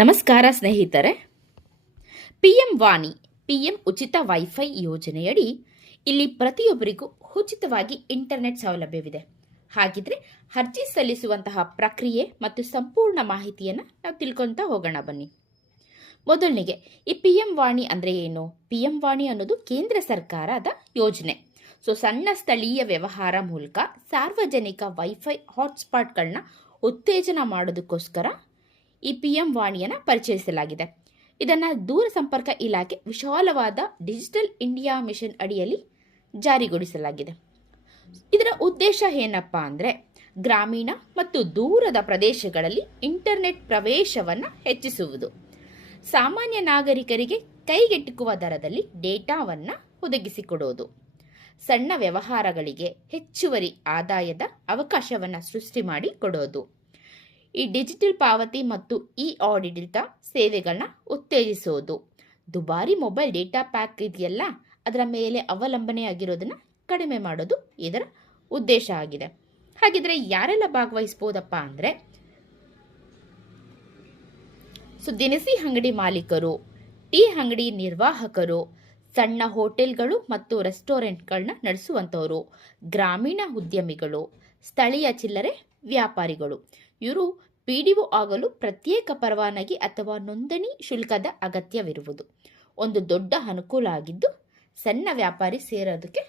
ನಮಸ್ಕಾರ ಸ್ನೇಹಿತರೆ. PM ವಾಣಿ PM ಉಚಿತ ವೈಫೈ ಯೋಜನೆಯಡಿ ಇಲ್ಲಿ ಪ್ರತಿಯೊಬ್ಬರಿಗೂ ಉಚಿತವಾಗಿ ಇಂಟರ್ನೆಟ್ ಸೌಲಭ್ಯವಿದೆ. ಹಾಗಿದ್ರೆ ಅರ್ಜಿ ಸಲ್ಲಿಸುವಂತಹ ಪ್ರಕ್ರಿಯೆ ಮತ್ತು ಸಂಪೂರ್ಣ ಮಾಹಿತಿಯನ್ನು ನಾವು ತಿಳ್ಕೊಂತ ಹೋಗೋಣ ಬನ್ನಿ. ಮೊದಲನಿಗೆ ಈ PM ವಾಣಿ ಅಂದರೆ ಏನು? PM ವಾಣಿ ಅನ್ನೋದು ಕೇಂದ್ರ ಸರ್ಕಾರದ ಯೋಜನೆ. ಸಣ್ಣ ಸ್ಥಳೀಯ ವ್ಯವಹಾರ ಮೂಲಕ ಸಾರ್ವಜನಿಕ ವೈಫೈ ಹಾಟ್ಸ್ಪಾಟ್ಗಳನ್ನ ಉತ್ತೇಜನ ಮಾಡೋದಕ್ಕೋಸ್ಕರ ಈ PM ವಾಣಿಯನ್ನು ಪರಿಚಯಿಸಲಾಗಿದೆ. ಇದನ್ನು ದೂರ ಸಂಪರ್ಕ ಇಲಾಖೆ ವಿಶಾಲವಾದ ಡಿಜಿಟಲ್ ಇಂಡಿಯಾ ಮಿಷನ್ ಅಡಿಯಲ್ಲಿ ಜಾರಿಗೊಳಿಸಲಾಗಿದೆ. ಇದರ ಉದ್ದೇಶ ಏನಪ್ಪ ಅಂದರೆ ಗ್ರಾಮೀಣ ಮತ್ತು ದೂರದ ಪ್ರದೇಶಗಳಲ್ಲಿ ಇಂಟರ್ನೆಟ್ ಪ್ರವೇಶವನ್ನು ಹೆಚ್ಚಿಸುವುದು, ಸಾಮಾನ್ಯ ನಾಗರಿಕರಿಗೆ ಕೈಗೆಟುಕುವ ದರದಲ್ಲಿ ಡೇಟಾವನ್ನು ಒದಗಿಸಿಕೊಡುವುದು, ಸಣ್ಣ ವ್ಯವಹಾರಗಳಿಗೆ ಹೆಚ್ಚುವರಿ ಆದಾಯದ ಅವಕಾಶವನ್ನು ಸೃಷ್ಟಿ ಮಾಡಿ ಕೊಡೋದು, ಈ ಡಿಜಿಟಲ್ ಪಾವತಿ ಮತ್ತು ಆಡಳಿತ ಸೇವೆಗಳನ್ನ ಉತ್ತೇಜಿಸೋದು, ದುಬಾರಿ ಮೊಬೈಲ್ ಡೇಟಾ ಪ್ಯಾಕ್ ಇದೆಯಲ್ಲ ಅದರ ಮೇಲೆ ಅವಲಂಬನೆಯಾಗಿರೋದನ್ನು ಕಡಿಮೆ ಮಾಡೋದು ಇದರ ಉದ್ದೇಶ ಆಗಿದೆ. ಹಾಗಿದ್ರೆ ಯಾರೆಲ್ಲ ಭಾಗವಹಿಸಬಹುದಪ್ಪ ಅಂದರೆ ದಿನಸಿ ಅಂಗಡಿ ಮಾಲೀಕರು, ಟೀ ಅಂಗಡಿ ನಿರ್ವಾಹಕರು, ಸಣ್ಣ ಹೋಟೆಲ್ಗಳು ಮತ್ತು ರೆಸ್ಟೋರೆಂಟ್ಗಳನ್ನ ನಡೆಸುವಂಥವರು, ಗ್ರಾಮೀಣ ಉದ್ಯಮಿಗಳು, ಸ್ಥಳೀಯ ಚಿಲ್ಲರೆ ವ್ಯಾಪಾರಿಗಳು. ಇವರು PDO ಆಗಲು ಪ್ರತ್ಯೇಕ ಪರವಾನಗಿ ಅಥವಾ ನೋಂದಣಿ ಶುಲ್ಕದ ಅಗತ್ಯವಿರುವುದು ಒಂದು ದೊಡ್ಡ ಅನುಕೂಲ ಆಗಿದ್ದು ಸಣ್ಣ ವ್ಯಾಪಾರಿ ಸೇರೋದಕ್ಕೆ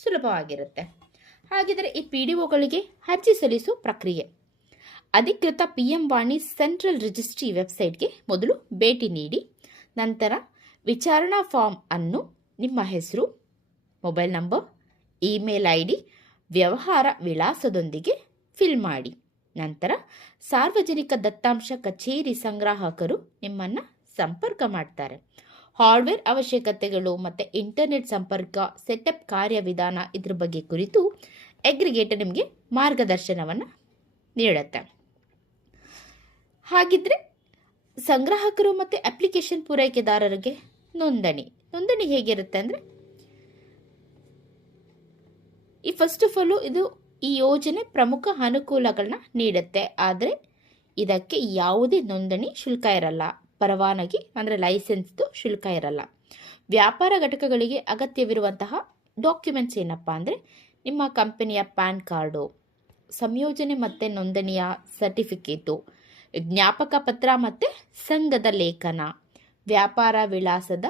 ಸುಲಭವಾಗಿರುತ್ತೆ. ಹಾಗಿದ್ರೆ ಈ PDOಗಳಿಗೆ ಅರ್ಜಿ ಸಲ್ಲಿಸುವ ಪ್ರಕ್ರಿಯೆ ಅಧಿಕೃತ PM ವಾಣಿ ಸೆಂಟ್ರಲ್ ರಿಜಿಸ್ಟ್ರಿ ವೆಬ್ಸೈಟ್ಗೆ ಮೊದಲು ಭೇಟಿ ನೀಡಿ, ನಂತರ ವಿಚಾರಣಾ ಫಾರ್ಮ್ ಅನ್ನು ನಿಮ್ಮ ಹೆಸರು, ಮೊಬೈಲ್ ನಂಬರ್, ಇಮೇಲ್ ID, ವ್ಯವಹಾರ ವಿಳಾಸದೊಂದಿಗೆ ಫಿಲ್ ಮಾಡಿ. ನಂತರ ಸಾರ್ವಜನಿಕ ದತ್ತಾಂಶ ಕಚೇರಿ ಸಂಗ್ರಾಹಕರು ನಿಮ್ಮನ್ನು ಸಂಪರ್ಕ ಮಾಡ್ತಾರೆ. ಹಾರ್ಡ್ವೇರ್ ಅವಶ್ಯಕತೆಗಳು ಮತ್ತು ಇಂಟರ್ನೆಟ್ ಸಂಪರ್ಕ ಸೆಟಪ್ ಕಾರ್ಯವಿಧಾನ ಇದ್ರ ಬಗ್ಗೆ ಕುರಿತು ಅಗ್ರಿಗೇಟರ್ ನಿಮಗೆ ಮಾರ್ಗದರ್ಶನವನ್ನು ನೀಡುತ್ತೆ. ಹಾಗಿದ್ರೆ ಸಂಗ್ರಾಹಕರು ಮತ್ತು ಅಪ್ಲಿಕೇಶನ್ ಪೂರೈಕೆದಾರರಿಗೆ ನೋಂದಣಿ ಹೇಗಿರುತ್ತೆ ಅಂದರೆ ಫಸ್ಟ್ ಆಫ್ ಆಲ್ ಈ ಯೋಜನೆ ಪ್ರಮುಖ ಅನುಕೂಲಗಳನ್ನ ನೀಡುತ್ತೆ. ಆದರೆ ಇದಕ್ಕೆ ಯಾವುದೇ ನೋಂದಣಿ ಶುಲ್ಕ ಇರಲ್ಲ, ಪರವಾನಗಿ ಅಂದರೆ ಲೈಸೆನ್ಸ್ದು ಶುಲ್ಕ ಇರಲ್ಲ. ವ್ಯಾಪಾರ ಘಟಕಗಳಿಗೆ ಅಗತ್ಯವಿರುವಂತಹ ಡಾಕ್ಯುಮೆಂಟ್ಸ್ ಏನಪ್ಪ ಅಂದರೆ ನಿಮ್ಮ ಕಂಪನಿಯ ಪ್ಯಾನ್ ಕಾರ್ಡು, ಸಂಯೋಜನೆ ಮತ್ತು ನೋಂದಣಿಯ ಸರ್ಟಿಫಿಕೇಟು, ಜ್ಞಾಪಕ ಪತ್ರ ಮತ್ತು ಸಂಘದ ಲೇಖನ, ವ್ಯಾಪಾರ ವಿಳಾಸದ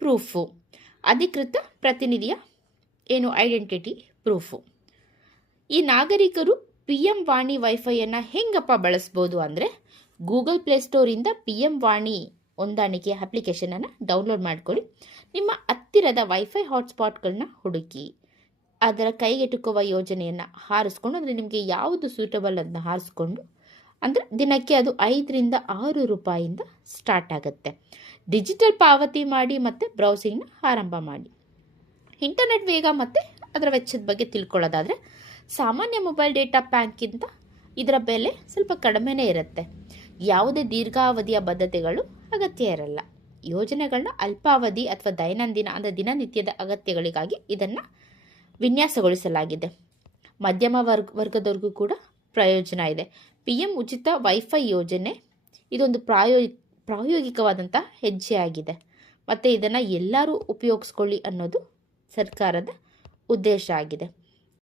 ಪ್ರೂಫು, ಅಧಿಕೃತ ಪ್ರತಿನಿಧಿಯ ಐಡೆಂಟಿಟಿ ಪ್ರೂಫು. ಈ ನಾಗರಿಕರು PM ವಾಣಿ ವೈಫೈಯನ್ನು ಹೆಂಗಪ್ಪ ಬಳಸ್ಬೋದು ಅಂದರೆ ಗೂಗಲ್ ಪ್ಲೇಸ್ಟೋರಿಂದ PM ವಾಣಿ ಹೊಂದಾಣಿಕೆ ಅಪ್ಲಿಕೇಶನನ್ನು ಡೌನ್ಲೋಡ್ ಮಾಡ್ಕೊಳ್ಳಿ. ನಿಮ್ಮ ಹತ್ತಿರದ ವೈಫೈ ಹಾಟ್ಸ್ಪಾಟ್ಗಳನ್ನ ಹುಡುಕಿ ಅದರ ಕೈಗೆಟುಕುವ ಯೋಜನೆಯನ್ನು ಹಾರಿಸ್ಕೊಂಡು, ಅಂದರೆ ನಿಮಗೆ ಯಾವುದು ಸೂಟಬಲ್ ಅದನ್ನ ಹಾರಿಸ್ಕೊಂಡು, ಅಂದರೆ ದಿನಕ್ಕೆ ಅದು 5ರಿಂದ 6 ರೂಪಾಯಿಂದ ಸ್ಟಾರ್ಟ್ ಆಗುತ್ತೆ. ಡಿಜಿಟಲ್ ಪಾವತಿ ಮಾಡಿ ಮತ್ತು ಬ್ರೌಸಿಂಗ್ನ ಆರಂಭ ಮಾಡಿ. ಇಂಟರ್ನೆಟ್ ವೇಗ ಮತ್ತು ಅದರ ವೆಚ್ಚದ ಬಗ್ಗೆ ತಿಳ್ಕೊಳ್ಳೋದಾದರೆ ಸಾಮಾನ್ಯ ಮೊಬೈಲ್ ಡೇಟಾ ಪ್ಯಾಕ್ಗಿಂತ ಇದರ ಬೆಲೆ ಸ್ವಲ್ಪ ಕಡಿಮೆನೇ ಇರುತ್ತೆ. ಯಾವುದೇ ದೀರ್ಘಾವಧಿಯ ಬದ್ಧತೆಗಳು ಅಗತ್ಯ ಇರಲ್ಲ. ಯೋಜನೆಗಳನ್ನ ಅಲ್ಪಾವಧಿ ಅಥವಾ ದೈನಂದಿನ ಅಂದರೆ ದಿನನಿತ್ಯದ ಅಗತ್ಯಗಳಿಗಾಗಿ ಇದನ್ನು ವಿನ್ಯಾಸಗೊಳಿಸಲಾಗಿದೆ. ಮಧ್ಯಮ ವರ್ಗದವ್ರಿಗೂ ಕೂಡ ಪ್ರಯೋಜನ ಇದೆ. PM ಉಚಿತ ವೈಫೈ ಯೋಜನೆ ಇದೊಂದು ಪ್ರಾಯೋಗಿಕವಾದಂಥ ಹೆಜ್ಜೆ ಆಗಿದೆ ಮತ್ತು ಇದನ್ನು ಎಲ್ಲರೂ ಉಪಯೋಗಿಸ್ಕೊಳ್ಳಿ ಅನ್ನೋದು ಸರ್ಕಾರದ ಉದ್ದೇಶ ಆಗಿದೆ.